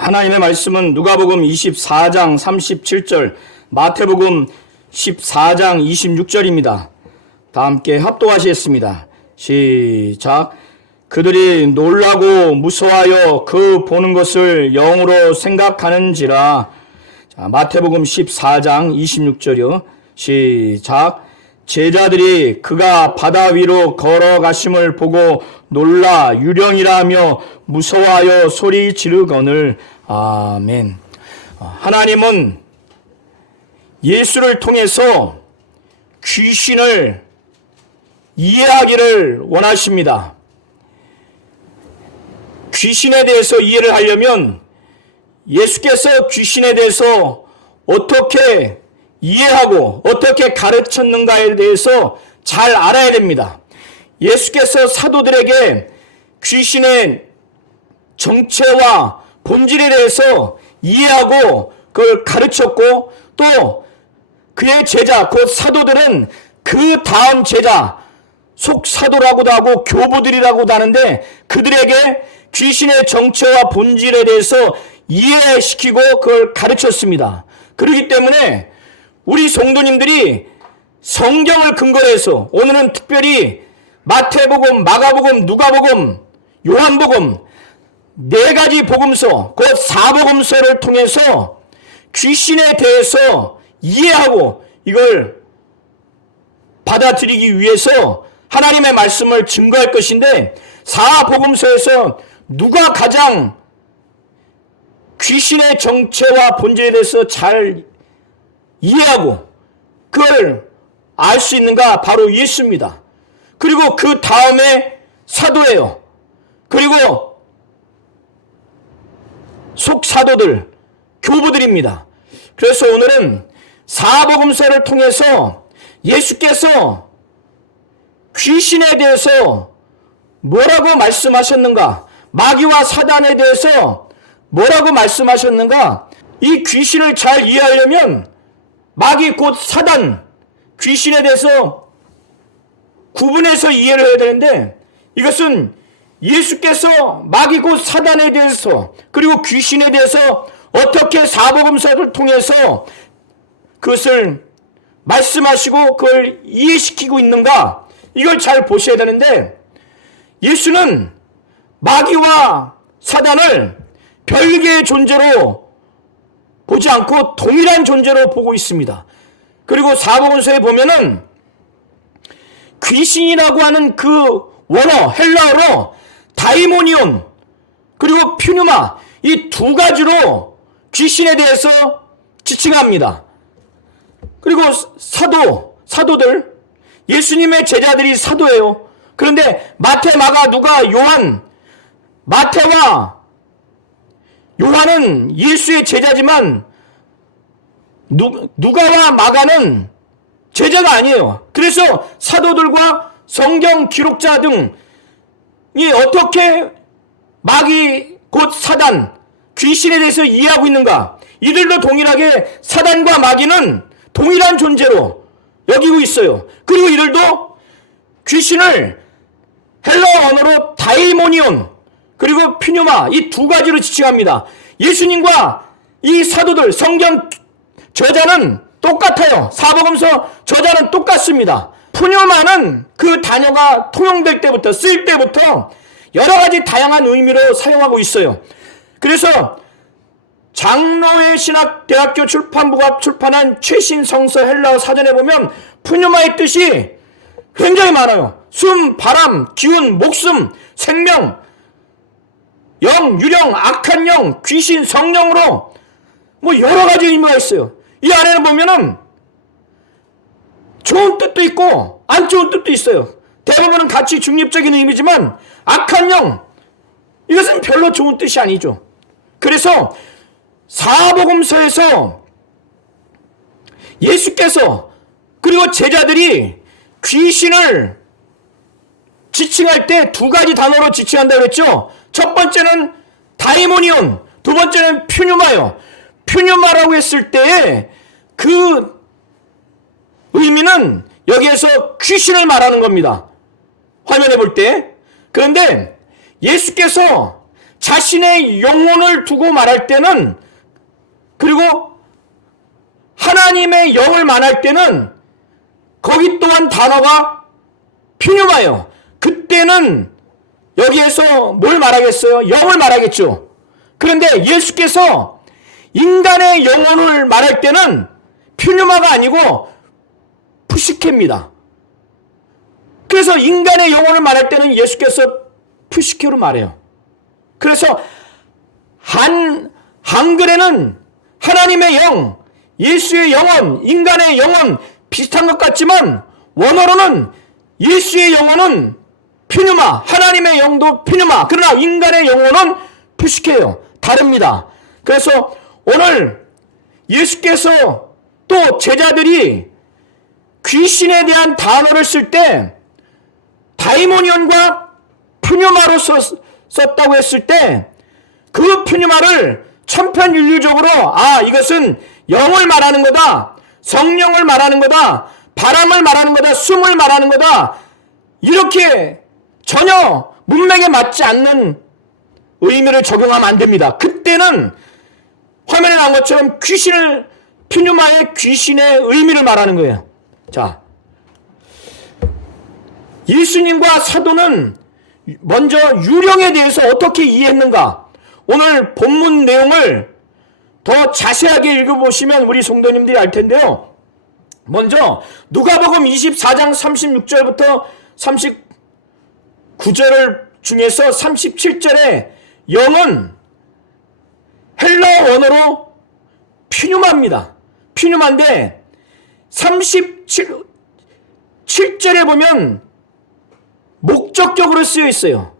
하나님의 말씀은 누가복음 24장 37절, 마태복음 14장 26절입니다. 다 함께 합독하시겠습니다. 시작. 그들이 놀라고 무서워하여 그 보는 것을 영으로 생각하는지라. 자, 마태복음 14장 26절이요. 시작. 제자들이 그가 바다 위로 걸어가심을 보고 놀라 유령이라 하며 무서워하여 소리 지르거늘. 아멘. 하나님은 예수를 통해서 귀신을 이해하기를 원하십니다. 귀신에 대해서 이해를 하려면 예수께서 귀신에 대해서 어떻게 이해하고 어떻게 가르쳤는가에 대해서 잘 알아야 됩니다. 예수께서 사도들에게 귀신의 정체와 본질에 대해서 이해하고 그걸 가르쳤고, 또 그의 제자 곧 사도들은 그 다음 제자 속사도라고도 하고 교부들이라고도 하는데, 그들에게 귀신의 정체와 본질에 대해서 이해시키고 그걸 가르쳤습니다. 그렇기 때문에 우리 성도님들이 성경을 근거로 해서, 오늘은 특별히 마태복음, 마가복음, 누가복음, 요한복음 네 가지 복음서, 곧 사복음서를 통해서 귀신에 대해서 이해하고 이걸 받아들이기 위해서 하나님의 말씀을 증거할 것인데, 사복음서에서 누가 가장 귀신의 정체와 본질에 대해서 잘 이해하고 그걸 알 수 있는가? 바로 예수입니다. 그리고 그 다음에 사도예요. 그리고 속사도들, 교부들입니다. 그래서 오늘은 사복음서를 통해서 예수께서 귀신에 대해서 뭐라고 말씀하셨는가, 마귀와 사단에 대해서 뭐라고 말씀하셨는가, 이 귀신을 잘 이해하려면 마귀 곧 사단, 귀신에 대해서 구분해서 이해를 해야 되는데, 이것은 예수께서 마귀 곧 사단에 대해서 그리고 귀신에 대해서 어떻게 사복음서를 통해서 그것을 말씀하시고 그걸 이해시키고 있는가, 이걸 잘 보셔야 되는데, 예수는 마귀와 사단을 별개의 존재로 보지 않고 동일한 존재로 보고 있습니다. 그리고 사복음서에 보면은 귀신이라고 하는 그 원어, 헬라어로 다이모니온 그리고 퓨뉴마, 이 두 가지로 귀신에 대해서 지칭합니다. 그리고 사도들, 예수님의 제자들이 사도예요. 그런데 마태, 마가, 누가, 요한, 마태와 요한은 예수의 제자지만 누가와 마가는 제자가 아니에요. 그래서 사도들과 성경 기록자 등이 어떻게 마귀 곧 사단, 귀신에 대해서 이해하고 있는가? 이들도 동일하게 사단과 마귀는 동일한 존재로 여기고 있어요. 그리고 이들도 귀신을 헬라어 언어로 다이모니온 그리고 퓨뉴마, 이 두 가지로 지칭합니다. 예수님과 이 사도들, 성경 저자는 똑같아요. 사복음서 저자는 똑같습니다. 푸뉴마는 그 단어가 통용될 때부터, 쓰일 때부터 여러 가지 다양한 의미로 사용하고 있어요. 그래서 장로회 신학대학교 출판부가 출판한 최신 성서 헬라어 사전에 보면 푸뉴마의 뜻이 굉장히 많아요. 숨, 바람, 기운, 목숨, 생명, 영, 유령, 악한 영, 귀신, 성령으로 뭐 여러 가지 의미가 있어요. 이 안에는 보면은 좋은 뜻도 있고 안 좋은 뜻도 있어요. 대부분은 같이 중립적인 의미지만 악한 영, 이것은 별로 좋은 뜻이 아니죠. 그래서 사복음서에서 예수께서 그리고 제자들이 귀신을 지칭할 때 두 가지 단어로 지칭한다고 했죠. 첫 번째는 다이모니온, 두 번째는 퓨뉴마요. 퓨뉴마라고 했을 때 그 의미는 여기에서 귀신을 말하는 겁니다. 화면에 볼 때. 그런데 예수께서 자신의 영혼을 두고 말할 때는, 그리고 하나님의 영을 말할 때는 거기 또한 단어가 피뉴마예요. 그때는 여기에서 뭘 말하겠어요? 영을 말하겠죠. 그런데 예수께서 인간의 영혼을 말할 때는 피뉴마가 아니고 푸시케입니다. 그래서 인간의 영혼을 말할 때는 예수께서 푸시케로 말해요. 그래서 한글에는 하나님의 영, 예수의 영혼, 인간의 영혼 비슷한 것 같지만 원어로는 예수의 영혼은 피누마, 하나님의 영도 피누마, 그러나 인간의 영혼은 푸시케예요. 다릅니다. 그래서 오늘 예수께서 또 제자들이 귀신에 대한 단어를 쓸 때 다이모니온과 푸뉴마로 썼다고 했을 때 그 푸뉴마를 천편일률적으로 이것은 영을 말하는 거다, 성령을 말하는 거다, 바람을 말하는 거다, 숨을 말하는 거다, 이렇게 전혀 문맥에 맞지 않는 의미를 적용하면 안 됩니다. 그때는 화면에 나온 것처럼 푸뉴마의 귀신의 의미를 말하는 거예요. 자, 예수님과 사도는 먼저 유령에 대해서 어떻게 이해했는가? 오늘 본문 내용을 더 자세하게 읽어보시면 우리 성도님들이 알 텐데요. 먼저 누가복음 24장 36절부터 39절 중에서 37절에 영은 헬라어 원어로 피뉴마입니다. 피뉴마인데 37절에 보면 목적격으로 쓰여 있어요.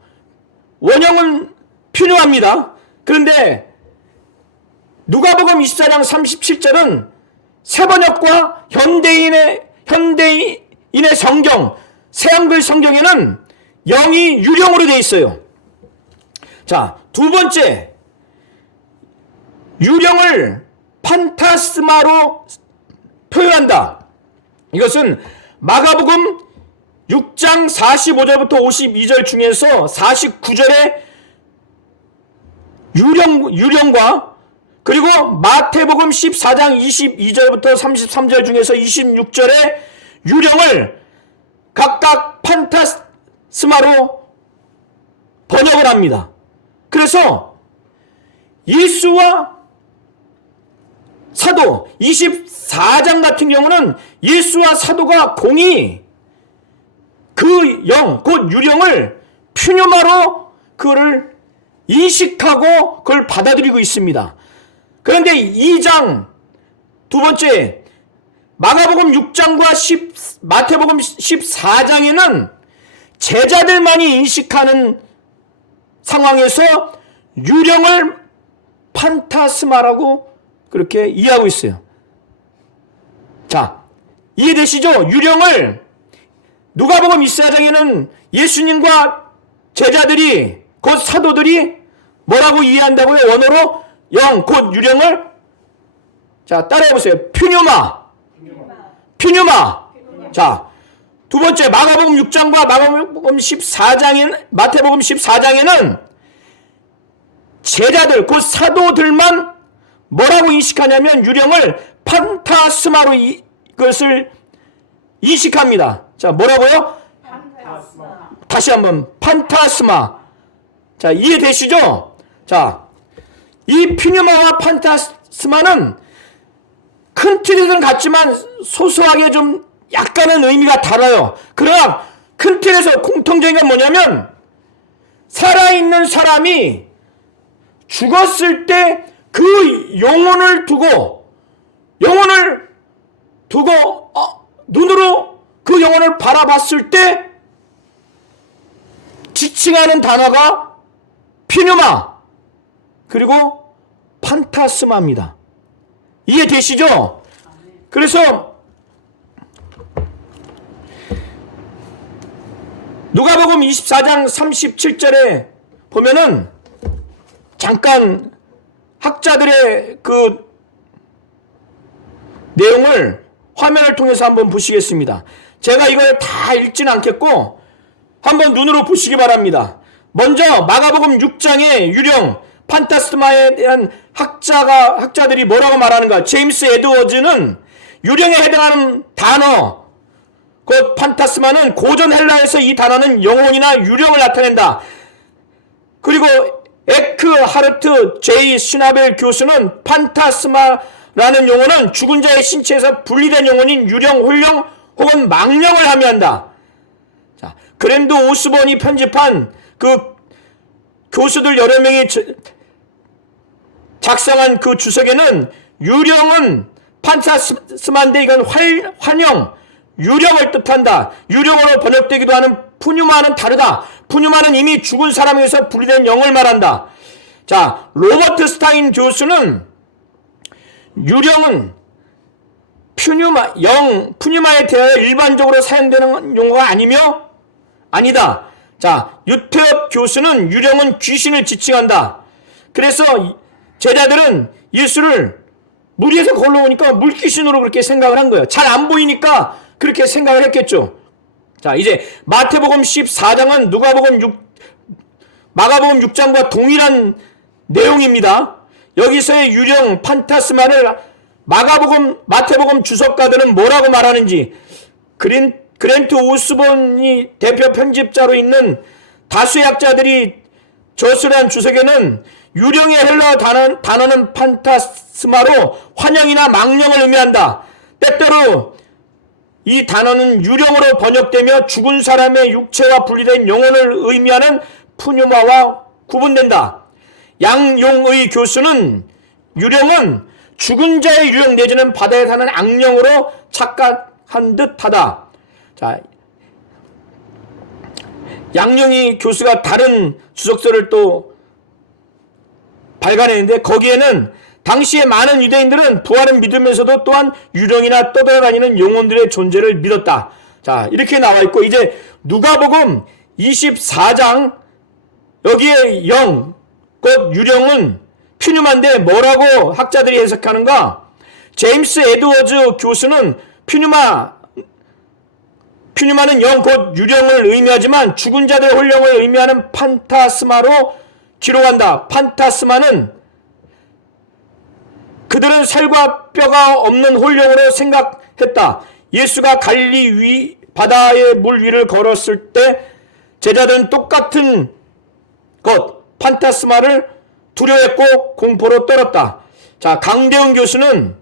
원형은 피뉴마입니다. 그런데 누가복음 24장 37절은 새번역과 현대인의 성경, 새한글 성경에는 영이 유령으로 되어 있어요. 자, 두 번째, 유령을 판타스마로 표현한다. 이것은 마가복음 6장 45절부터 52절 중에서 49절에 유령과, 그리고 마태복음 14장 22절부터 33절 중에서 26절에 유령을 각각 판타스마로 번역을 합니다. 그래서 예수와 사도 24장 같은 경우는 예수와 사도가 공히 그 영, 곧 유령을 퓨뉴마로 그를 인식하고 그걸 받아들이고 있습니다. 그런데 2장 두 번째 마가복음 6장과 마태복음 14장에는 제자들만이 인식하는 상황에서 유령을 판타스마라고 그렇게 이해하고 있어요. 자, 이해되시죠? 유령을 누가복음 24장에는 예수님과 제자들이, 곧 사도들이 뭐라고 이해한다고요? 원어로 영, 곧 유령을, 자, 따라해보세요. 퓨뉴마. 자, 두 번째 마가복음 6장과 마태복음 14장에는 제자들, 곧 사도들만 뭐라고 인식하냐면 유령을 판타스마로 이것을 인식합니다. 자, 뭐라고요? 판타스마. 다시 한번 판타스마. 자, 이해되시죠? 자, 이 퓨뉴마와 판타스마는 큰 틀에서는 같지만 소소하게 좀 약간은 의미가 달라요. 그러나 큰 틀에서 공통적인 건 뭐냐면 살아있는 사람이 죽었을 때 그 영혼을 두고 눈으로 그 영혼을 바라봤을 때 지칭하는 단어가 퓨뉴마 그리고 판타스마입니다. 이해되시죠? 그래서 누가복음 24장 37절에 보면은 잠깐 학자들의 그 내용을 화면을 통해서 한번 보시겠습니다. 제가 이걸 다 읽지는 않겠고 한번 눈으로 보시기 바랍니다. 먼저 마가복음 6장의 유령 판타스마에 대한 학자들이 뭐라고 말하는가? 제임스 에드워즈는 유령에 해당하는 단어, 그 판타스마는 고전 헬라에서 이 단어는 영혼이나 유령을 나타낸다. 그리고 에크하르트 제이 슈나벨 교수는 판타스마라는 용어는 죽은 자의 신체에서 분리된 영혼인 유령, 홀령 혹은 망령을 함의한다. 자, 그랜드 오스본이 편집한 그 교수들 여러 명이 작성한 그 주석에는 유령은 판타스마인데 이건 환영, 유령을 뜻한다. 유령으로 번역되기도 하는 푸뉴마는 다르다. 푸뉴마는 이미 죽은 사람에서 분리된 영을 말한다. 자, 로버트 스타인 교수는 유령은 푸뉴마에 대하여 일반적으로 사용되는 용어가 아니다. 자, 유태엽 교수는 유령은 귀신을 지칭한다. 그래서 제자들은 예수를 물 위에서 걸러오니까 물귀신으로 그렇게 생각을 한 거예요. 잘 안 보이니까 그렇게 생각을 했겠죠. 자, 이제 마태복음 14장은 마가복음 6장과 동일한 내용입니다. 여기서의 유령 판타스마를 마태복음 주석가들은 뭐라고 말하는지, 그랜트 오스본이 대표 편집자로 있는 다수의 학자들이 저술한 주석에는 유령의 헬라어 단어는 판타스마로 환영이나 망령을 의미한다. 때때로 이 단어는 유령으로 번역되며 죽은 사람의 육체와 분리된 영혼을 의미하는 푸뉴마와 구분된다. 양용의 교수는 유령은 죽은 자의 유령 내지는 바다에 사는 악령으로 착각한 듯하다. 자, 양용의 교수가 다른 주석서를 또 발간했는데 거기에는 당시에 많은 유대인들은 부활을 믿으면서도 또한 유령이나 떠돌아다니는 영혼들의 존재를 믿었다. 자, 이렇게 나와 있고, 이제 누가복음 24장 여기에 곧 유령은 퓨뉴마인데 뭐라고 학자들이 해석하는가? 제임스 에드워즈 교수는 퓨뉴마는 곧 유령을 의미하지만 죽은 자들의 홀령을 의미하는 판타스마로 기록한다. 판타스마는 그들은 살과 뼈가 없는 홀령으로 생각했다. 예수가 갈릴리 바다의 물 위를 걸었을 때 제자들은 똑같은 판타스마를 두려워했고 공포로 떨었다. 자, 강대훈 교수는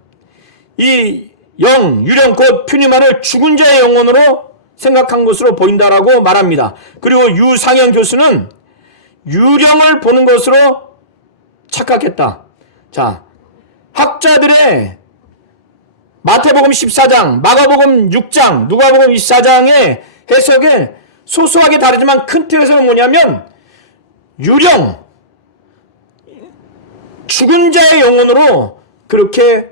이 유령 곧 퓨뉴마를 죽은 자의 영혼으로 생각한 것으로 보인다라고 말합니다. 그리고 유상현 교수는 유령을 보는 것으로 착각했다. 자, 학자들의 마태복음 14장, 마가복음 6장, 누가복음 24장의 해석에 소소하게 다르지만 큰 틀에서는 뭐냐면 유령, 죽은 자의 영혼으로 그렇게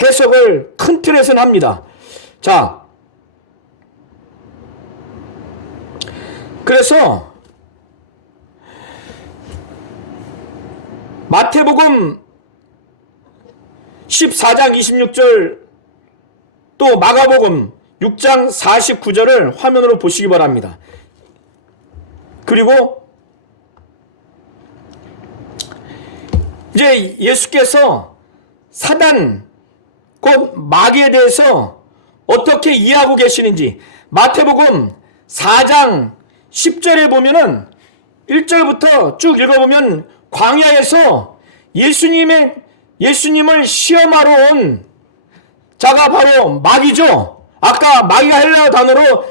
해석을 큰 틀에서는 합니다. 자, 그래서 마태복음 14장 26절 또 마가복음 6장 49절을 화면으로 보시기 바랍니다. 그리고 이제 예수께서 사단 곧 마귀에 대해서 어떻게 이해하고 계시는지 마태복음 4장 10절에 보면은 1절부터 쭉 읽어보면 광야에서 예수님을 시험하러 온 자가 바로 마귀죠. 아까 마귀가 헬라어 단어로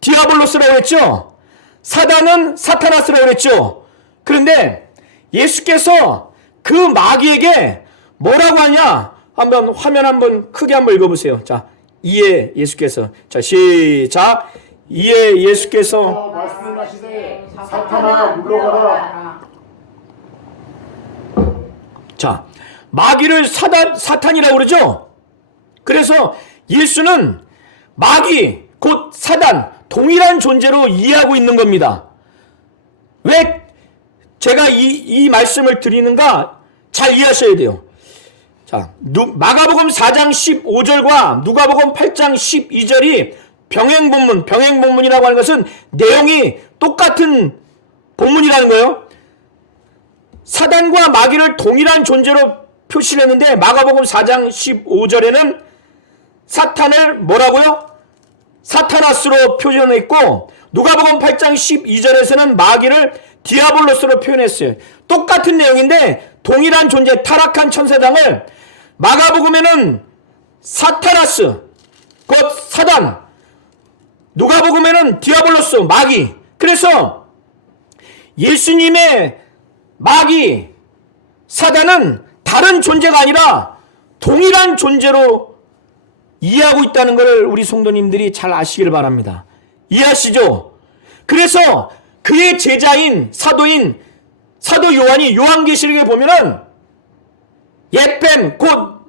디아블로스라고 했죠. 사단은 사타나스라고 했죠. 그런데 예수께서 그 마귀에게 뭐라고 하냐? 한번 화면 한번 크게 한번 읽어보세요. 자, 이에 예수께서, 자, 시작. 이에 예수께서 말씀하시되 사탄아 물러가라. 자, 마귀를 사탄이라고 그러죠. 그래서 예수는 마귀 곧 사단 동일한 존재로 이해하고 있는 겁니다. 왜 제가 이 말씀을 드리는가 잘 이해하셔야 돼요. 자, 마가복음 4장 15절과 누가복음 8장 12절이 병행본문이라고 하는 것은 내용이 똑같은 본문이라는 거예요. 사단과 마귀를 동일한 존재로 표시를 했는데 마가복음 4장 15절에는 사탄을 뭐라고요? 사타나스로 표현했고 누가복음 8장 12절에서는 마귀를 디아볼로스로 표현했어요. 똑같은 내용인데 동일한 존재 타락한 천사장을 마가복음에는 사타나스 곧 사단, 누가복음에는 디아볼로스 마귀. 그래서 예수님의 마귀 사단은 다른 존재가 아니라 동일한 존재로 이해하고 있다는 것을 우리 성도님들이 잘 아시길 바랍니다. 이해하시죠? 그래서 그의 제자인 사도 요한이 요한계시록에 보면은 옛뱀 곧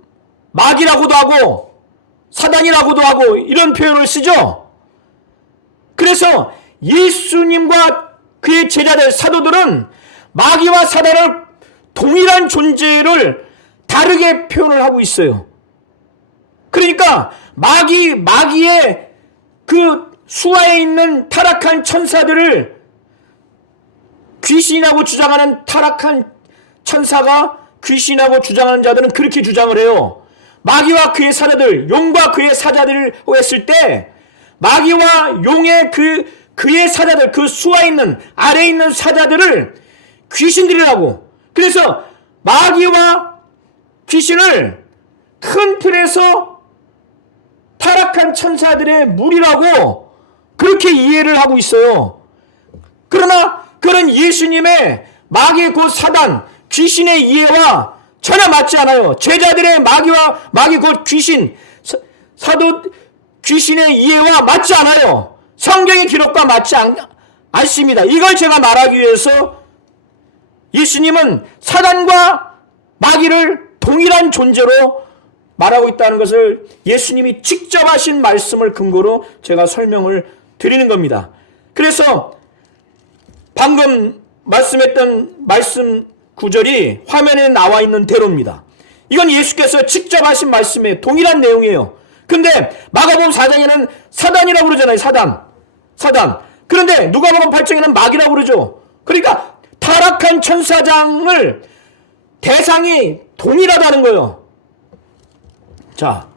마귀라고도 하고 사단이라고도 하고 이런 표현을 쓰죠. 그래서 예수님과 그의 제자들 사도들은 마귀와 사단을 동일한 존재를 다르게 표현을 하고 있어요. 그러니까 마귀의 그 수하에 있는 타락한 천사들을 귀신이라고 주장하는 타락한 천사가 귀신이라고 주장하는 자들은 그렇게 주장을 해요. 마귀와 그의 사자들, 용과 그의 사자들을 했을 때 마귀와 용의 그의 사자들, 그 수하에 있는 아래에 있는 사자들을 귀신들이라고. 그래서 마귀와 귀신을 큰 틀에서 타락한 천사들의 무리라고 그렇게 이해를 하고 있어요. 그러나 그런 예수님의 마귀 곧 사단, 귀신의 이해와 전혀 맞지 않아요. 제자들의 마귀 곧 귀신, 사도 귀신의 이해와 맞지 않아요. 성경의 기록과 맞지 않습니다. 이걸 제가 말하기 위해서 예수님은 사단과 마귀를 동일한 존재로 말하고 있다는 것을 예수님이 직접 하신 말씀을 근거로 제가 설명을 드리는 겁니다. 그래서 방금 말씀했던 말씀 구절이 화면에 나와 있는 대로입니다. 이건 예수께서 직접 하신 말씀에 동일한 내용이에요. 근데 마가복음 4장에는 사단이라고 그러잖아요. 사단. 그런데 누가복음 8장에는 마귀라고 그러죠. 그러니까 타락한 천사장을 대상이 동일하다는 거예요. 자,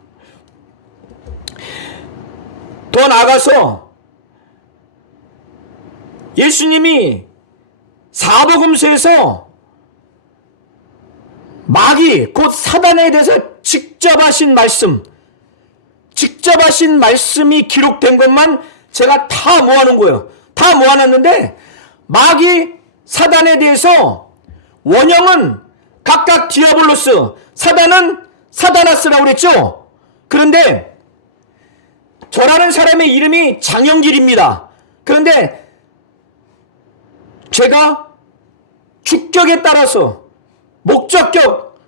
더 나아가서 예수님이 사복음서에서 마귀 곧 사단에 대해서 직접 하신 말씀이 기록된 것만 제가 다 모아놓은 거예요. 다 모아놨는데 마귀 사단에 대해서 원형은 각각 디아블로스, 사단은 사다나스라고 그랬죠. 그런데 저라는 사람의 이름이 장영길입니다. 그런데 제가 주격에 따라서 목적격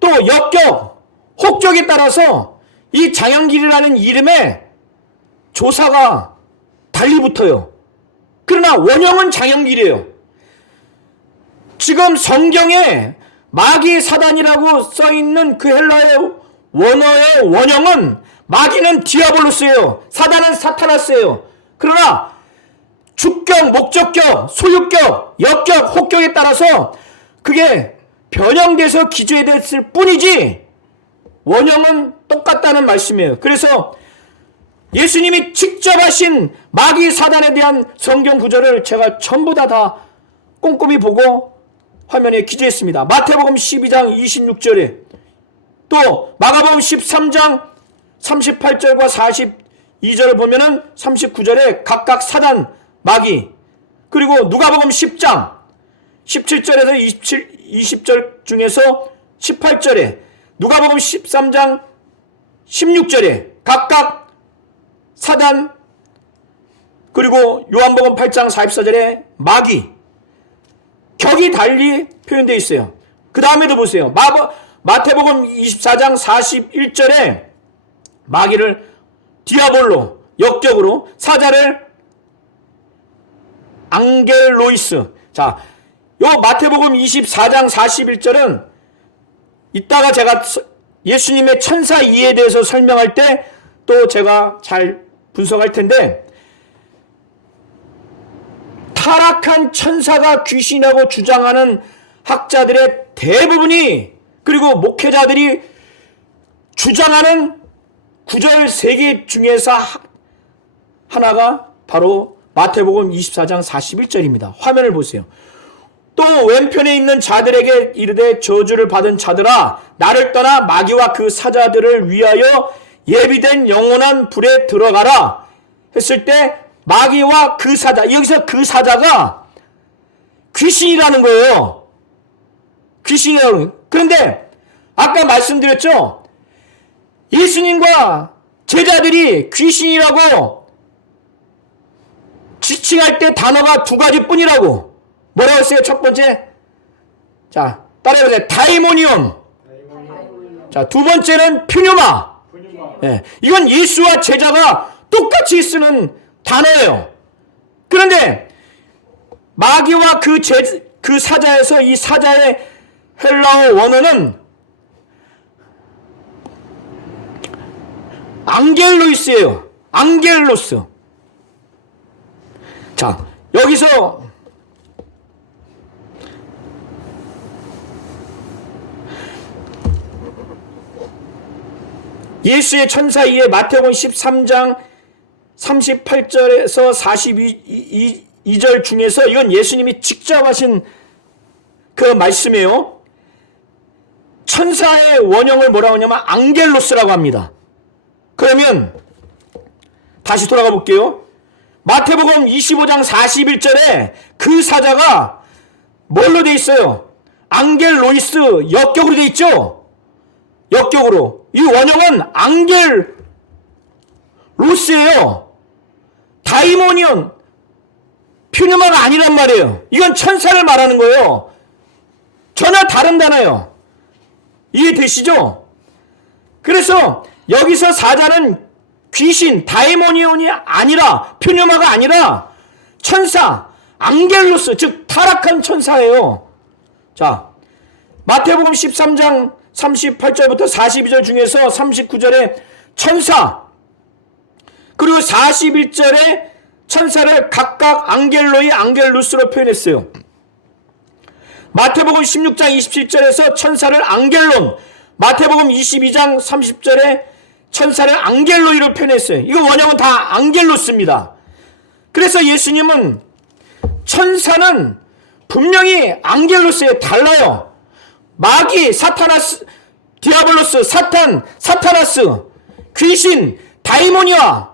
또 역격 혹격에 따라서 이 장영길이라는 이름에 조사가 달리 붙어요. 그러나 원형은 장영길이에요. 지금 성경에 마귀 사단이라고 써있는 그 헬라의 원어의 원형은 마귀는 디아볼로스예요. 사단은 사타나스예요. 그러나 주격, 목적격, 소유격, 역격, 혹격에 따라서 그게 변형돼서 기재됐을 뿐이지 원형은 똑같다는 말씀이에요. 그래서 예수님이 직접 하신 마귀 사단에 대한 성경 구절을 제가 전부 다 꼼꼼히 보고 화면에 기재했습니다. 마태복음 12장 26절에 또 마가복음 13장 38절과 42절을 보면은 39절에 각각 사단, 마귀, 그리고 누가복음 10장 17절에서 20절 중에서 18절에 누가복음 13장 16절에 각각 사단, 그리고 요한복음 8장 44절에 마귀, 격이 달리 표현되어 있어요. 그 다음에도 보세요. 마태복음 24장 41절에 마귀를 디아볼로, 역격으로, 사자를 앙겔로이스. 자, 요 마태복음 24장 41절은 이따가 제가 예수님의 천사 이해에 대해서 설명할 때 또 제가 잘 분석할 텐데, 타락한 천사가 귀신이라고 주장하는 학자들의 대부분이, 그리고 목회자들이 주장하는 구절 3개 중에서 하나가 바로 마태복음 24장 41절입니다. 화면을 보세요. 또 왼편에 있는 자들에게 이르되 저주를 받은 자들아 나를 떠나 마귀와 그 사자들을 위하여 예비된 영원한 불에 들어가라 했을 때, 마귀와 그 사자, 여기서 그 사자가 귀신이라는 거예요. 귀신이라는 거예요. 그런데 아까 말씀드렸죠, 예수님과 제자들이 귀신이라고 지칭할 때 단어가 2가지뿐이라고. 뭐라고 했어요? 첫 번째, 자 따라해보세요. 다이모니온. 자, 두 번째는 퓨뉴마. 네, 이건 예수와 제자가 똑같이 쓰는 단어예요. 그런데 마귀와 그 사자에서 이 사자의 헬라어 원어는 앙겔로이스예요. 앙겔로스. 자, 여기서 예수의 천사 이에 마태복음 13장 38절에서 42절 중에서, 이건 예수님이 직접 하신 그 말씀이에요. 천사의 원형을 뭐라고 하냐면 앙겔로스라고 합니다. 그러면 다시 돌아가 볼게요. 마태복음 25장 41절에 그 사자가 뭘로 돼 있어요? 앙겔로이스, 역격으로 돼 있죠? 역격으로. 이 원형은 앙겔로스예요. 다이모니온, 퓨뉴마가 아니란 말이에요. 이건 천사를 말하는 거예요. 전혀 다른 단어예요. 이해되시죠? 그래서 여기서 사자는 귀신, 다이모니온이 아니라, 퓨뉴마가 아니라 천사, 앙겔로스, 즉 타락한 천사예요. 자, 마태복음 13장 38절부터 42절 중에서 39절에 천사, 그리고 41절에 천사를 각각 앙겔로이, 앙겔루스로 표현했어요. 마태복음 16장 27절에서 천사를 앙겔론, 마태복음 22장 30절에 천사를 앙겔로이로 표현했어요. 이거 원형은 다 앙겔로스입니다. 그래서 예수님은 천사는 분명히 앙겔로스에 달라요. 마귀, 사타나스, 디아블로스, 사타나스, 귀신, 다이모니온,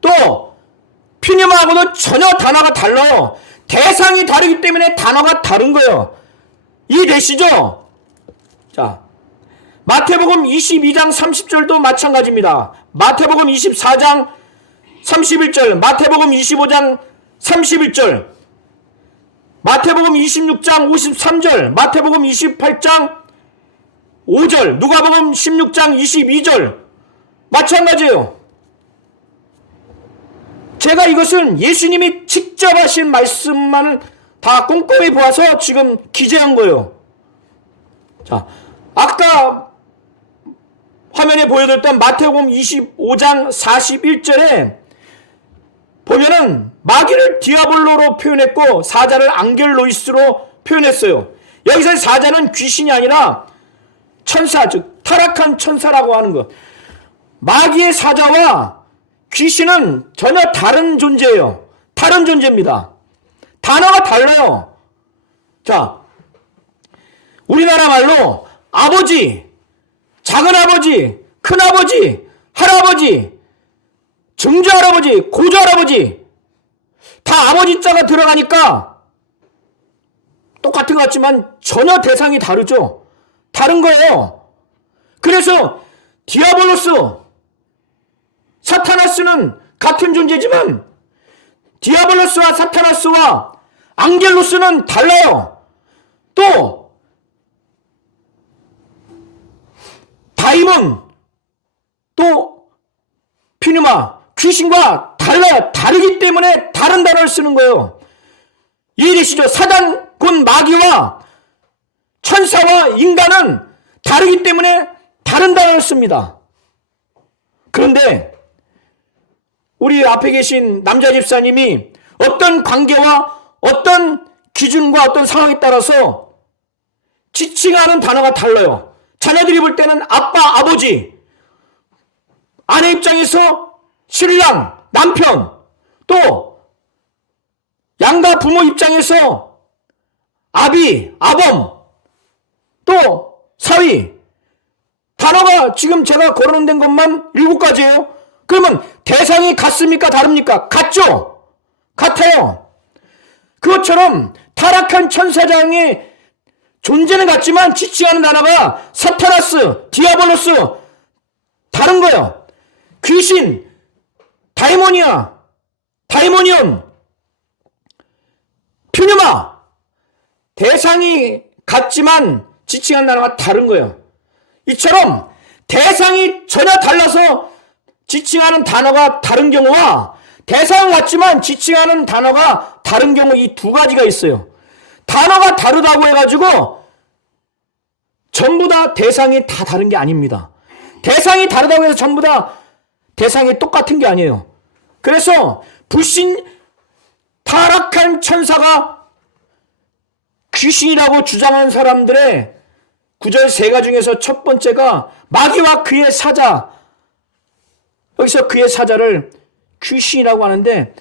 또 퓨뉴마하고도 전혀 단어가 달라요. 대상이 다르기 때문에 단어가 다른 거예요. 이해되시죠? 자, 마태복음 22장 30절도 마찬가지입니다. 마태복음 24장 31절, 마태복음 25장 31절, 마태복음 26장 53절, 마태복음 28장 5절, 누가복음 16장 22절 마찬가지예요. 제가 이것은 예수님이 직접 하신 말씀만을 다 꼼꼼히 보아서 지금 기재한 거예요. 자, 아까 화면에 보여드렸던 마태복음 25장 41절에 보면은 마귀를 디아블로로 표현했고 사자를 앙겔로이스로 표현했어요. 여기서 사자는 귀신이 아니라 천사, 즉 타락한 천사라고 하는 것. 마귀의 사자와 귀신은 전혀 다른 존재예요. 다른 존재입니다. 단어가 달라요. 자, 우리나라 말로 아버지, 작은아버지, 큰아버지, 할아버지, 증조할아버지, 고조할아버지 다 아버지 자가 들어가니까 똑같은 것 같지만 전혀 대상이 다르죠. 다른 거예요. 그래서 디아블로스, 사타나스는 같은 존재지만 디아블로스와 사타나스와 앙겔로스는 달라요. 또 다이몬, 또 퓨뉴마, 귀신과 달라요. 다르기 때문에 다른 단어를 쓰는 거예요. 이해되시죠? 사단, 곧 마귀와 천사와 인간은 다르기 때문에 다른 단어를 씁니다. 그런데 우리 앞에 계신 남자 집사님이 어떤 관계와 어떤 기준과 어떤 상황에 따라서 지칭하는 단어가 달라요. 자녀들이 볼 때는 아빠, 아버지, 아내 입장에서 신랑, 남편, 또 양가 부모 입장에서 아비, 아범, 또 사위. 단어가 지금 제가 거론된 것만 7가지예요. 그러면 대상이 같습니까? 다릅니까? 같죠? 같아요. 그것처럼 타락한 천사장의 존재는 같지만 지칭하는 단어가 사타나스, 디아볼로스 다른 거예요. 귀신, 다이모니아, 다이모니온, 퓨뉴마. 대상이 같지만 지칭하는 단어가 다른 거예요. 이처럼 대상이 전혀 달라서 지칭하는 단어가 다른 경우와 대상은 같지만 지칭하는 단어가 다른 경우, 이 2가지가 있어요. 단어가 다르다고 해가지고 전부 다 대상이 다 다른 게 아닙니다. 대상이 다르다고 해서 전부 다 대상이 똑같은 게 아니에요. 그래서 타락한 천사가 귀신이라고 주장하는 사람들의 구절 3가지 중에서 첫 번째가 마귀와 그의 사자. 여기서 그의 사자를 귀신이라고 하는데,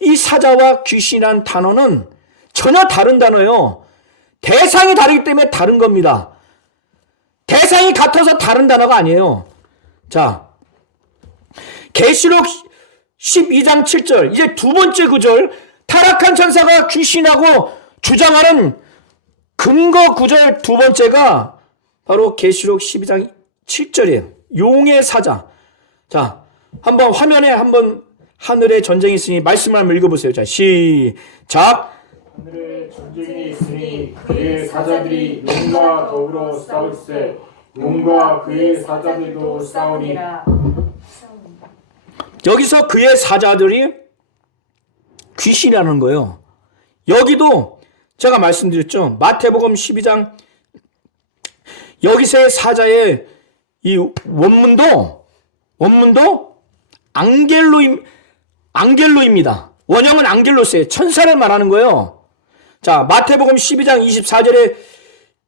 이 사자와 귀신이라는 단어는 전혀 다른 단어예요. 대상이 다르기 때문에 다른 겁니다. 대상이 같아서 다른 단어가 아니에요. 자, 계시록 12장 7절, 이제 2번째 구절, 타락한 천사가 귀신이라고 주장하는 근거 구절 2번째가 바로 계시록 12장 7절이에요. 용의 사자. 자, 한번 화면에 한번 하늘에 전쟁이 있으니 말씀을 한번 읽어보세요. 자, 시작. 하늘에 전쟁이 있으니 그의 사자들이 용과 더불어 싸울세 용과 그의 사자들도 싸우니. 여기서 그의 사자들이 귀신이라는 거예요. 여기도 제가 말씀드렸죠. 마태복음 12장 여기서의 사자의 이 원문도 앙겔로입니다. 원형은 앙겔로스예요. 천사를 말하는 거예요. 자, 마태복음 12장 24절에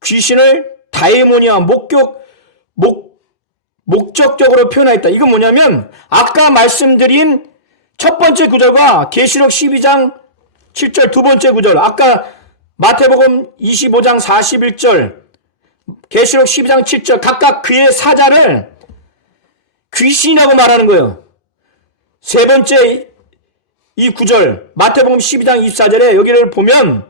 귀신을 다이모니아 목적적으로 표현하였다. 이건 뭐냐면 아까 말씀드린 첫 번째 구절과 계시록 12장 7절 2번째 구절, 아까 마태복음 25장 41절, 계시록 12장 7절 각각 그의 사자를 귀신이라고 말하는 거예요. 세 번째 이 구절 마태복음 12장 24절에 여기를 보면,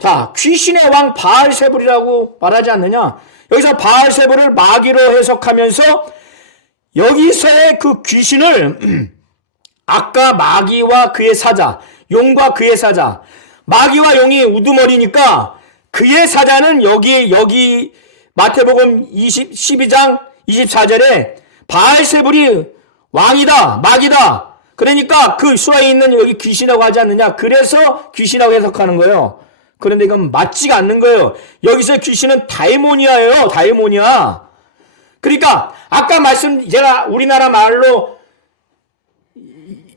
자, 귀신의 왕 바알세불이라고 말하지 않느냐. 여기서 바알세불을 마귀로 해석하면서 여기서의 그 귀신을 아까 마귀와 그의 사자, 용과 그의 사자, 마귀와 용이 우두머리니까 그의 사자는 여기 마태복음 12장 24절에 바알세불이 왕이다, 마귀다. 그러니까 그 수하에 있는 여기 귀신이라고 하지 않느냐. 그래서 귀신이라고 해석하는 거예요. 그런데 이건 맞지가 않는 거예요. 여기서 귀신은 다이모니아예요. 다이모니아. 그러니까 아까 제가 우리나라 말로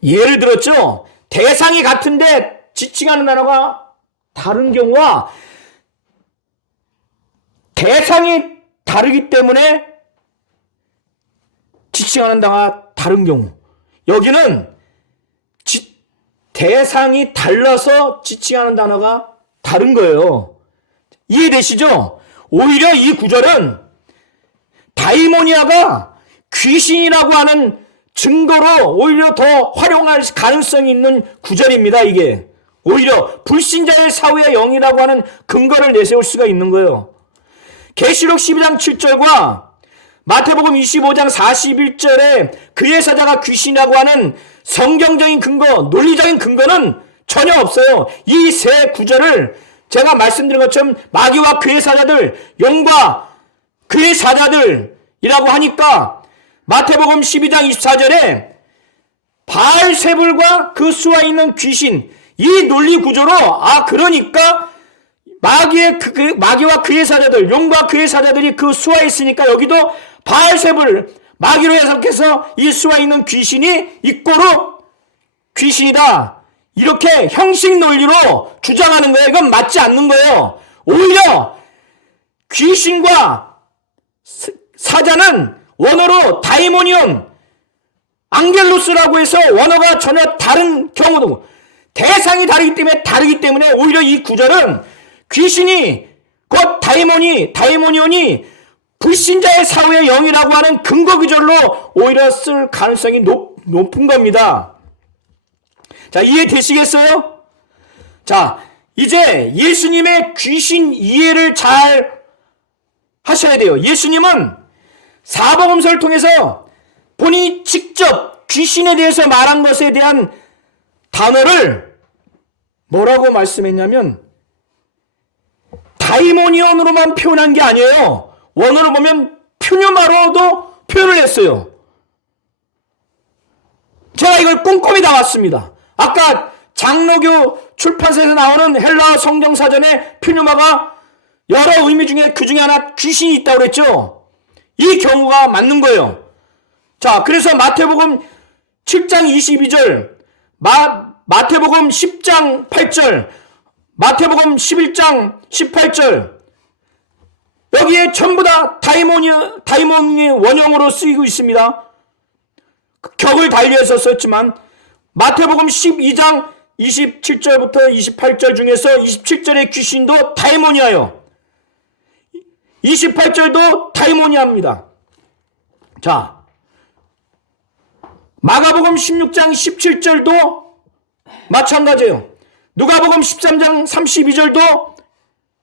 예를 들었죠. 대상이 같은데 지칭하는 단어가 다른 경우와 대상이 다르기 때문에 지칭하는 단어가 다른 경우. 여기는 대상이 달라서 지칭하는 단어가 다른 거예요. 이해되시죠? 오히려 이 구절은 다이모니아가 귀신이라고 하는 증거로 오히려 더 활용할 가능성이 있는 구절입니다. 이게 오히려 불신자의 사후의 영이라고 하는 근거를 내세울 수가 있는 거예요. 계시록 12장 7절과 마태복음 25장 41절에 그의 사자가 귀신이라고 하는 성경적인 근거, 논리적인 근거는 전혀 없어요. 이 세 구절을 제가 말씀드린 것처럼 마귀와 그의 사자들, 용과 그의 사자들이라고 하니까 마태복음 12장 24절에 바알세불과 그 수와 있는 귀신, 이 논리 구조로 그러니까 마귀와 그의 사자들, 용과 그의 사자들이 그 수하에 있으니까 여기도 바알세불, 마귀로 해석해서 일수와 있는 귀신이 이꼬로 귀신이다. 이렇게 형식 논리로 주장하는 거예요. 이건 맞지 않는 거예요. 오히려 귀신과 사자는 원어로 다이모니온, 앙겔로스라고 해서 원어가 전혀 다른 경우도 대상이 다르기 때문에 오히려 이 구절은 귀신이 곧 다이모니온이 불신자의 사후의 영이라고 하는 근거 구절로 오히려 쓸 가능성이 높은 겁니다. 자, 이해되시겠어요? 자, 이제 예수님의 귀신 이해를 잘 하셔야 돼요. 예수님은 사복음서를 통해서 본인이 직접 귀신에 대해서 말한 것에 대한 단어를 뭐라고 말씀했냐면 다이모니온으로만 표현한 게 아니에요. 원어로 보면 퓨뉴마로도 표현을 했어요. 제가 이걸 꼼꼼히 담았습니다. 아까 장로교 출판사에서 나오는 헬라어 성경사전에 퓨뉴마가 여러 의미 중에 그 중에 하나 귀신이 있다고 그랬죠. 이 경우가 맞는 거예요. 자, 그래서 마태복음 7장 22절, 마태복음 10장 8절, 마태복음 11장 18절, 여기에 전부 다 다이모니의 원형으로 쓰이고 있습니다. 격을 달리해서 썼지만 마태복음 12장 27절부터 28절 중에서 27절의 귀신도 다이모니아요. 28절도 다이모니아입니다. 자, 마가복음 16장 17절도 마찬가지예요. 누가복음 13장 32절도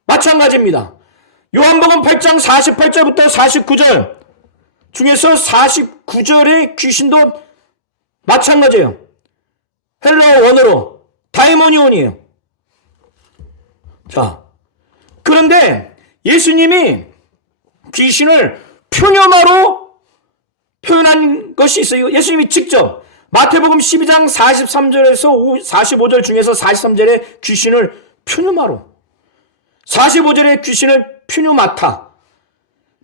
마찬가지입니다. 요한복음 8장 48절부터 49절 중에서 49절의 귀신도 마찬가지예요. 헬라어 원어로 다이모니온이에요. 자, 그런데 예수님이 귀신을 퓨뉴마로 표현한 것이 있어요. 예수님이 직접 마태복음 12장 43절에서 45절 중에서 43절의 귀신을 퓨뉴마로, 45절의 귀신을 퓨뉴마타,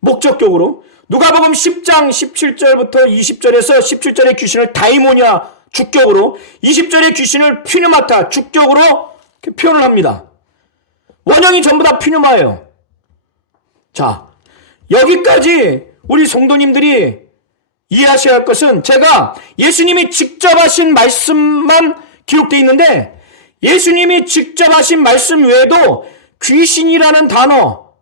목적격으로, 누가복음 10장 17절부터 20절에서 17절의 귀신을 다이모니아, 주격으로, 20절의 귀신을 퓨뉴마타, 주격으로 표현을 합니다. 원형이 전부 다 퓨뉴마예요. 자, 여기까지 우리 성도님들이 이해하셔야 할 것은 제가 예수님이 직접 하신 말씀만 기록되어 있는데 예수님이 직접 하신 말씀 외에도 귀신이라는 단어,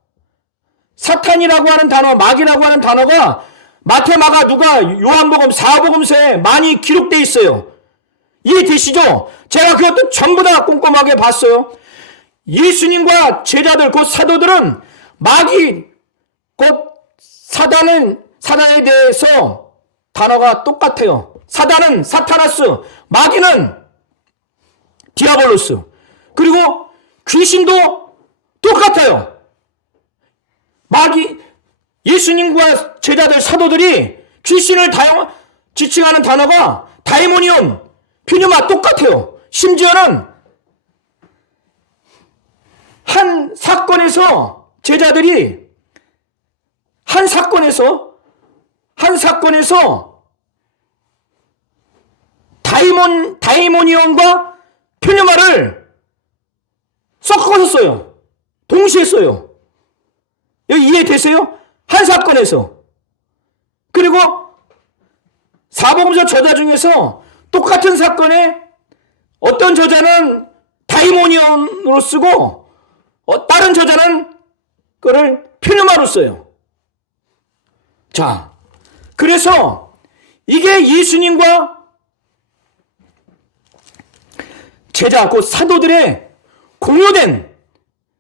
사탄이라고 하는 단어, 마귀라고 하는 단어가 마태, 마가, 누가, 요한복음, 사복음서에 많이 기록되어 있어요. 이해되시죠? 제가 그것도 전부 다 꼼꼼하게 봤어요. 예수님과 제자들, 곧 사도들은 마귀, 곧 사단에 대해서 단어가 똑같아요. 사단은 사타나스, 마귀는 디아볼로스, 그리고 귀신도 똑같아요. 마귀, 예수님과 제자들, 사도들이 귀신을 지칭하는 단어가 다이모니온, 퓨뉴마 똑같아요. 심지어는 한 사건에서 제자들이 한 사건에서 다이모니온과 퓨뉴마를 섞어서 써요. 동시에 써요. 여기 이해되세요? 한 사건에서. 그리고 사복음서 저자 중에서 똑같은 사건에 어떤 저자는 다이모니온으로 쓰고 다른 저자는 그걸 퓨뉴마로 써요. 자, 그래서 이게 예수님과 제자, 곧 사도들의 공유된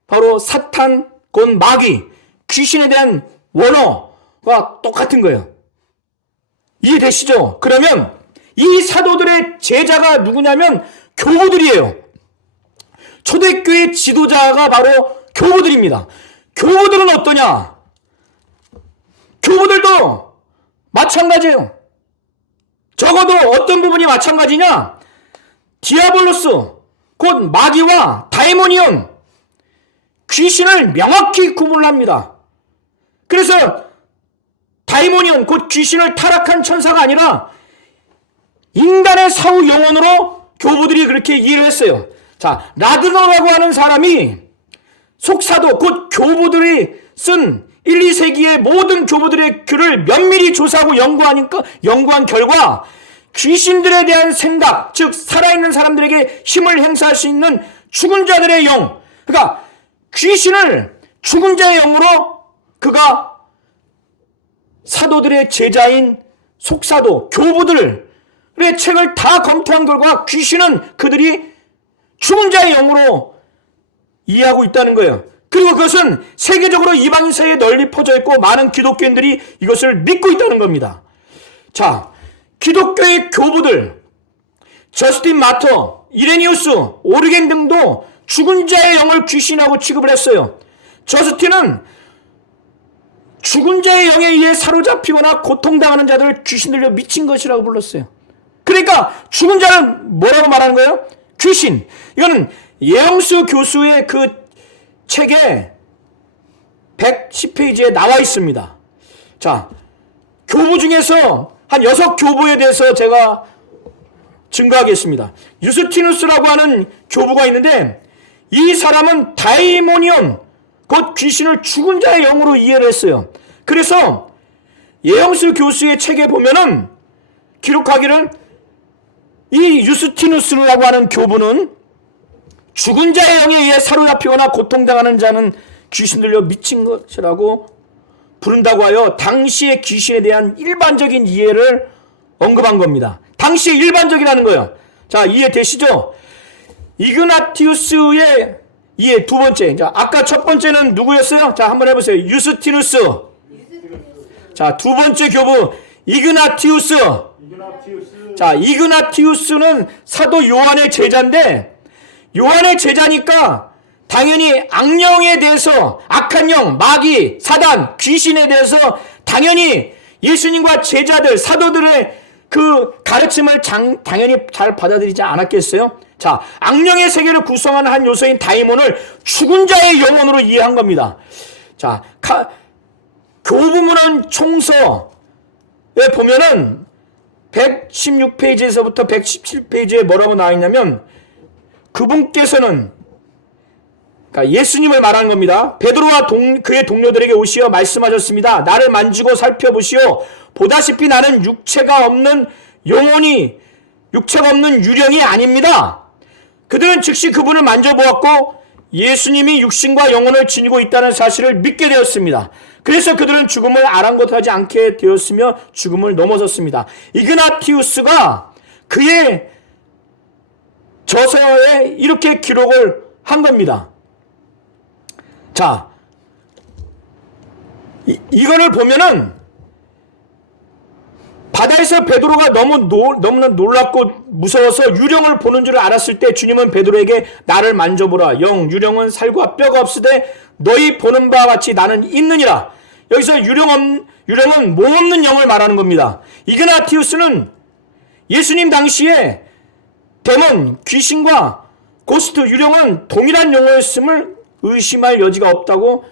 바로 사탄, 곧 마귀, 귀신에 대한 원어가 똑같은 거예요. 이해되시죠? 그러면 이 사도들의 제자가 누구냐면 교부들이에요. 초대교회 지도자가 바로 교부들입니다. 교부들은 어떠냐? 교부들도 마찬가지예요. 적어도 어떤 부분이 마찬가지냐? 디아볼로스, 곧 마귀와 다이모니온, 귀신을 명확히 구분합니다. 그래서 다이모니온 곧 귀신을 타락한 천사가 아니라 인간의 사후 영혼으로 교부들이 그렇게 이해를 했어요. 자, 라드너라고 하는 사람이 속사도 곧 교부들이 쓴 1, 2세기의 모든 교부들의 글을 면밀히 조사하고 연구한 결과 귀신들에 대한 생각, 즉 살아있는 사람들에게 힘을 행사할 수 있는 죽은 자들의 영, 그러니까 귀신을 죽은 자의 영으로 그가 사도들의 제자인 속사도, 교부들의 책을 다 검토한 결과 귀신은 그들이 죽은 자의 영으로 이해하고 있다는 거예요. 그리고 그것은 세계적으로 이방인 사이에 널리 퍼져 있고 많은 기독교인들이 이것을 믿고 있다는 겁니다. 자, 기독교의 교부들, 저스틴 마터, 이레니우스, 오리겐 등도 죽은 자의 영을 귀신하고 취급을 했어요. 저스틴은 죽은 자의 영에 의해 사로잡히거나 고통당하는 자들을 귀신 들려 미친 것이라고 불렀어요. 그러니까 죽은 자는 뭐라고 말하는 거예요? 귀신. 이거는 예영수 교수의 그 책에 110페이지에 나와 있습니다. 자, 교부 중에서 한 6교부에 대해서 제가 증거하겠습니다. 유스티누스라고 하는 교부가 있는데 이 사람은 다이모니온 곧 귀신을 죽은 자의 영으로 이해를 했어요. 그래서 예영수 교수의 책에 보면은 기록하기를 이 유스티누스라고 하는 교부는 죽은 자의 영에 의해 사로잡히거나 고통당하는 자는 귀신 들려 미친 것이라고 부른다고 하여 당시의 귀신에 대한 일반적인 이해를 언급한 겁니다. 당시의 일반적이라는 거예요. 자, 이해되시죠? 이그나티우스의 이해 두 번째. 자, 아까 첫 번째는 누구였어요? 자, 한번 해보세요. 유스티누스. 자, 두 번째 교부 이그나티우스. 자, 이그나티우스는 사도 요한의 제자인데 요한의 제자니까 당연히 악령에 대해서 악한 영, 마귀, 사단, 귀신에 대해서 당연히 예수님과 제자들, 사도들의 그 가르침을 당연히 잘 받아들이지 않았겠어요? 자, 악령의 세계를 구성하는 한 요소인 다이몬을 죽은 자의 영혼으로 이해한 겁니다. 자, 교부문헌 총서에 보면은 116페이지에서부터 117페이지에 뭐라고 나와 있냐면 그분께서는 그러니까 예수님을 말하는 겁니다. 베드로와 그의 동료들에게 오시어 말씀하셨습니다. 나를 만지고 살펴보시오. 보다시피 나는 육체가 없는 유령이 아닙니다. 그들은 즉시 그분을 만져보았고 예수님이 육신과 영혼을 지니고 있다는 사실을 믿게 되었습니다. 그래서 그들은 죽음을 아랑곳하지 않게 되었으며 죽음을 넘어섰습니다. 이그나티우스가 그의 저서에 이렇게 기록을 한 겁니다. 자, 이거를 보면은 바다에서 베드로가 너무나 놀랍고 무서워서 유령을 보는 줄 알았을 때 주님은 베드로에게 나를 만져보라. 유령은 살과 뼈가 없으되 너희 보는 바와 같이 나는 있느니라. 여기서 유령은 몸 없는 영을 말하는 겁니다. 이그나티우스는 예수님 당시에 데몬, 귀신과 고스트, 유령은 동일한 용어였음을 의심할 여지가 없다고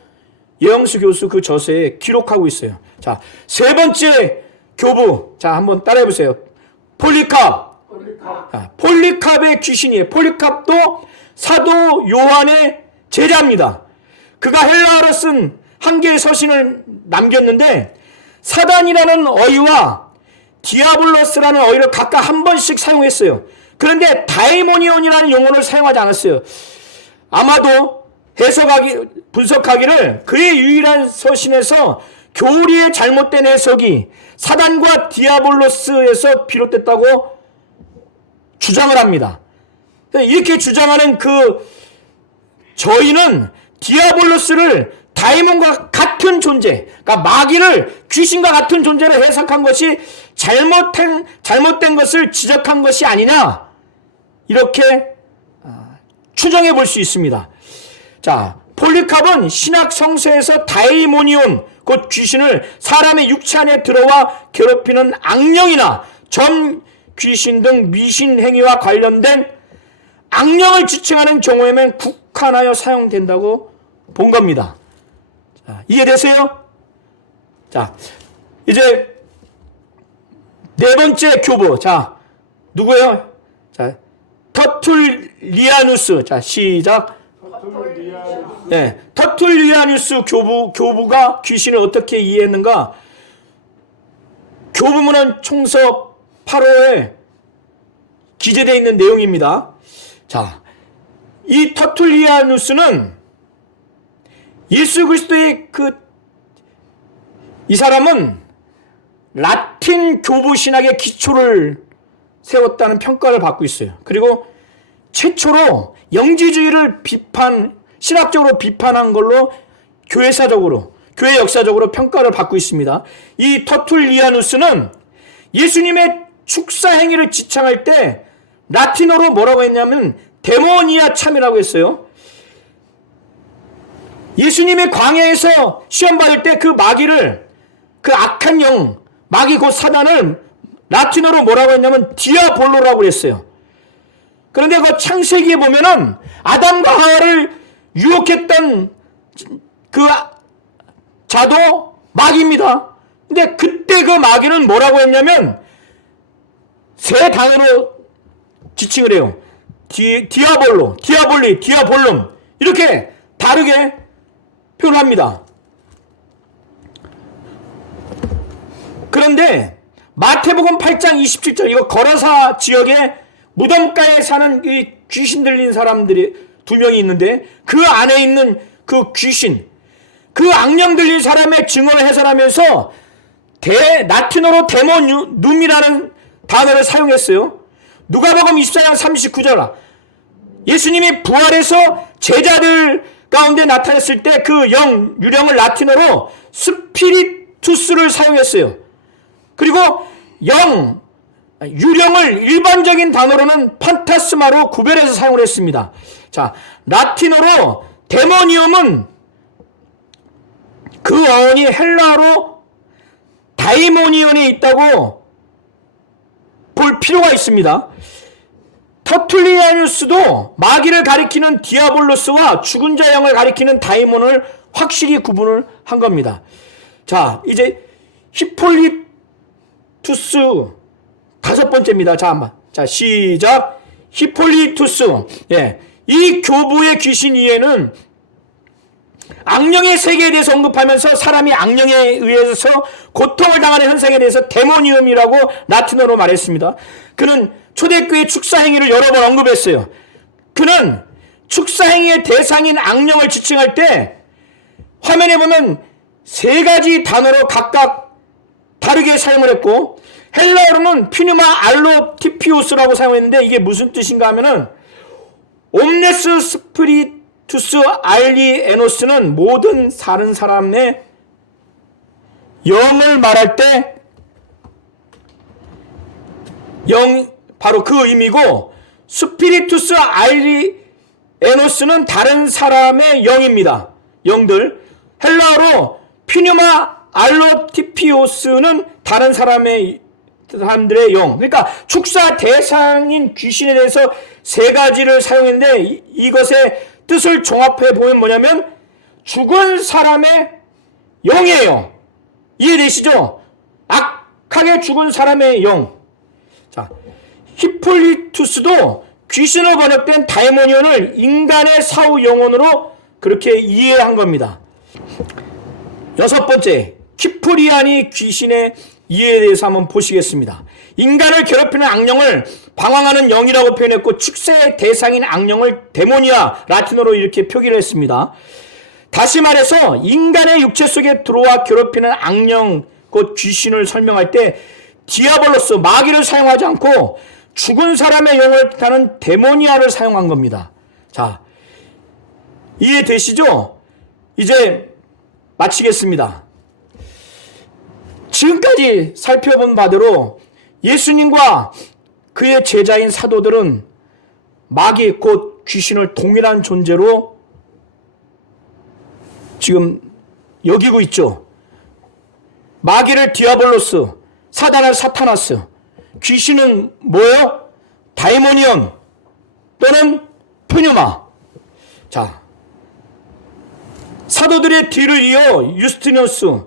예영수 교수 그 저서에 기록하고 있어요. 자, 세 번째 교부. 자, 한번 따라해보세요. 폴리캅. 폴리캅의 귀신이에요. 폴리캅도 사도 요한의 제자입니다. 그가 헬라어로 쓴 한 개의 서신을 남겼는데 사단이라는 어휘와 디아블로스라는 어휘를 각각 한 번씩 사용했어요. 그런데 다이모니온이라는 용어를 사용하지 않았어요. 아마도 분석하기를 그의 유일한 서신에서 교리의 잘못된 해석이 사단과 디아블로스에서 비롯됐다고 주장을 합니다. 이렇게 주장하는 그 저희는 디아블로스를 다이몬과 같은 존재, 그러니까 마귀를 귀신과 같은 존재로 해석한 것이 잘못된 것을 지적한 것이 아니냐, 이렇게 추정해 볼 수 있습니다. 자, 폴리캅은 신학 성서에서 다이모니온 곧 귀신을 사람의 육체 안에 들어와 괴롭히는 악령이나 전 귀신 등 미신 행위와 관련된 악령을 지칭하는 경우에만 국한하여 사용된다고 본 겁니다. 자, 이해되세요? 자, 이제 네 번째 교부. 자, 누구예요? 자, 터툴리아누스. 자, 시작. 네, 터툴리아누스 교부가 귀신을 어떻게 이해했는가? 교부문은 총서 8호에 기재되어 있는 내용입니다. 자, 이 터툴리아누스는 예수 그리스도의 이 사람은 라틴 교부 신학의 기초를 세웠다는 평가를 받고 있어요. 그리고 최초로 영지주의를 신학적으로 비판한 걸로 교회 역사적으로 평가를 받고 있습니다. 이 터툴리아누스는 예수님의 축사 행위를 지창할 때 라틴어로 뭐라고 했냐면 데모니아 참이라고 했어요. 예수님의 광야에서 시험 받을 때 그 마귀를, 그 악한 영, 마귀 곧 사단을 라틴어로 뭐라고 했냐면 디아볼로라고 했어요. 그런데 그 창세기에 보면은 아담과 하와를 유혹했던 그 자도 마귀입니다. 근데 그때 그 마귀는 뭐라고 했냐면 세 단어로 지칭을 해요. 디아볼로, 디아볼리, 디아볼룸, 이렇게 다르게 표현합니다. 그런데 마태복음 8장 27절, 이거 거라사 지역에 무덤가에 사는 이 귀신 들린 사람들이 두 명이 있는데 그 안에 있는 그 귀신, 그 악령 들린 사람의 증언을 해설하면서 라틴어로 데모눔이라는 단어를 사용했어요. 누가복음 24장 39절, 예수님이 부활해서 제자들 가운데 나타났을 때 그 유령을 라틴어로 스피리투스를 사용했어요. 그리고 유령을 일반적인 단어로는 판타스마로 구별해서 사용을 했습니다. 자, 라틴어로 데모니움은 그 어원이 헬라어로 다이모니온에 있다고 볼 필요가 있습니다. 터툴리아누스도 마귀를 가리키는 디아볼로스와 죽은 자 영을 가리키는 다이몬을 확실히 구분을 한 겁니다. 자, 이제 히폴리투스 다섯 번째입니다. 자, 시작. 히폴리투스. 예. 이 교부의 귀신 이해는 악령의 세계에 대해서 언급하면서 사람이 악령에 의해서 고통을 당하는 현상에 대해서 데모니움이라고 라틴어로 말했습니다. 그는 초대교회 축사행위를 여러 번 언급했어요. 그는 축사행위의 대상인 악령을 지칭할 때 화면에 보면 세 가지 단어로 각각 다르게 사용을 했고, 헬라어로는 피누마 알로티피우스라고 사용했는데 이게 무슨 뜻인가 하면은 옴네스 스피리투스 알리에노스는 모든 다른 사람의 영을 말할 때 바로 그 의미고, 스피리투스 알리에노스는 다른 사람의 영입니다. 영들. 헬라어로 피누마 알로티피오스는 다른 사람들의 영. 그러니까 축사 대상인 귀신에 대해서 세 가지를 사용했는데 이것의 뜻을 종합해 보면 뭐냐면 죽은 사람의 영이에요. 이해되시죠? 악하게 죽은 사람의 영. 자, 히폴리투스도 귀신으로 번역된 다이모니온을 인간의 사후 영혼으로 그렇게 이해한 겁니다. 여섯 번째, 키프리안이 귀신의 이해에 대해서 한번 보시겠습니다. 인간을 괴롭히는 악령을 방황하는 영이라고 표현했고, 축사의 대상인 악령을 데모니아, 라틴어로 이렇게 표기를 했습니다. 다시 말해서 인간의 육체 속에 들어와 괴롭히는 악령, 곧 귀신을 설명할 때 디아볼로스, 마귀를 사용하지 않고 죽은 사람의 영을 뜻하는 데모니아를 사용한 겁니다. 자, 이해되시죠? 이제 마치겠습니다. 지금까지 살펴본 바대로 예수님과 그의 제자인 사도들은 마귀 곧 귀신을 동일한 존재로 지금 여기고 있죠. 마귀를 디아볼로스, 사단을 사타나스, 귀신은 뭐예요? 다이모니온 또는 푸뉴마. 자, 사도들의 뒤를 이어 유스티누스,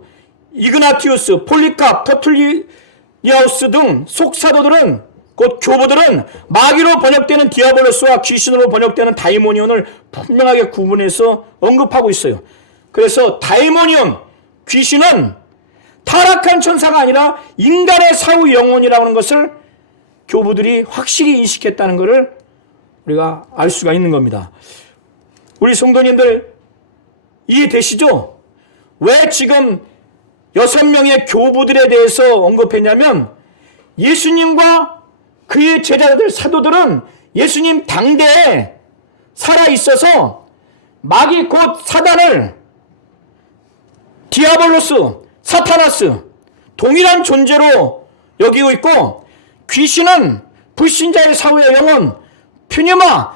이그나티우스, 폴리캅, 터툴리아우스 등 속사도들은, 곧 교부들은 마귀로 번역되는 디아볼로스와 귀신으로 번역되는 다이모니온을 분명하게 구분해서 언급하고 있어요. 그래서 다이모니온, 귀신은 타락한 천사가 아니라 인간의 사후 영혼이라는 것을 교부들이 확실히 인식했다는 것을 우리가 알 수가 있는 겁니다. 우리 성도님들 이해되시죠? 왜 지금 6명의 교부들에 대해서 언급했냐면 예수님과 그의 제자들, 사도들은 예수님 당대에 살아있어서 마귀 곧 사단을, 디아볼로스, 사타나스 동일한 존재로 여기고 있고, 귀신은 불신자의 사후의 영혼, 퓨뉴마,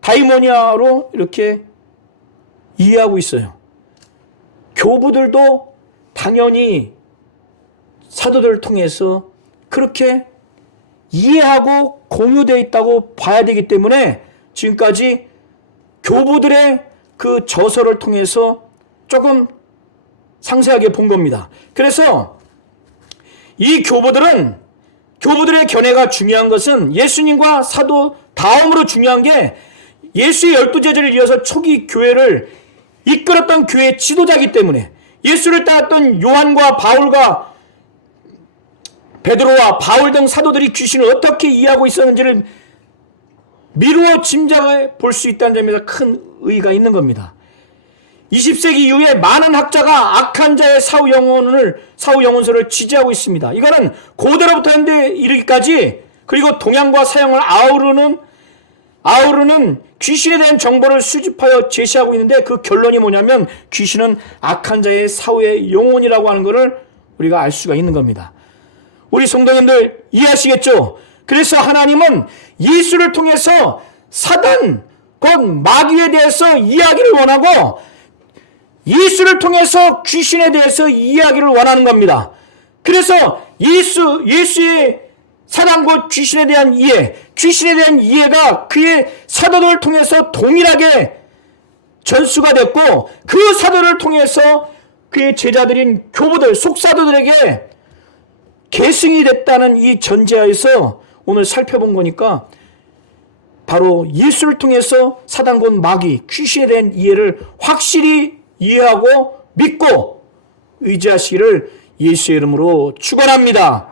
다이모니아로 이렇게 이해하고 있어요. 교부들도 당연히 사도들을 통해서 그렇게 이해하고 공유되어 있다고 봐야 되기 때문에 지금까지 교부들의 그 저서를 통해서 조금 상세하게 본 겁니다. 그래서 이 교부들의 견해가 중요한 것은 예수님과 사도 다음으로 중요한 게 예수의 12제자를 이어서 초기 교회를 이끌었던 교회의 지도자이기 때문에 예수를 따랐던 요한과 바울과 베드로와 바울 등 사도들이 귀신을 어떻게 이해하고 있었는지를 미루어 짐작해 볼 수 있다는 점에서 큰 의의가 있는 겁니다. 20세기 이후에 많은 학자가 악한 자의 사후 영혼설을 지지하고 있습니다. 이거는 고대로부터 현대에 이르기까지, 그리고 동양과 서양을 아우르는 귀신에 대한 정보를 수집하여 제시하고 있는데, 그 결론이 뭐냐면 귀신은 악한 자의 사후의 영혼이라고 하는 것을 우리가 알 수가 있는 겁니다. 우리 성도님들 이해하시겠죠? 그래서 하나님은 예수를 통해서 사단, 곧 마귀에 대해서 이야기를 원하고 예수를 통해서 귀신에 대해서 이야기를 원하는 겁니다. 그래서 예수의 사단 곧 귀신에 대한 이해가 그의 사도들을 통해서 동일하게 전수가 됐고, 그 사도를 통해서 그의 제자들인 교부들, 속사도들에게 계승이 됐다는 이 전제하에서 오늘 살펴본 거니까, 바로 예수를 통해서 사단 곧 마귀, 귀신에 대한 이해를 확실히 이해하고 믿고 의지하시기를 예수의 이름으로 축원합니다.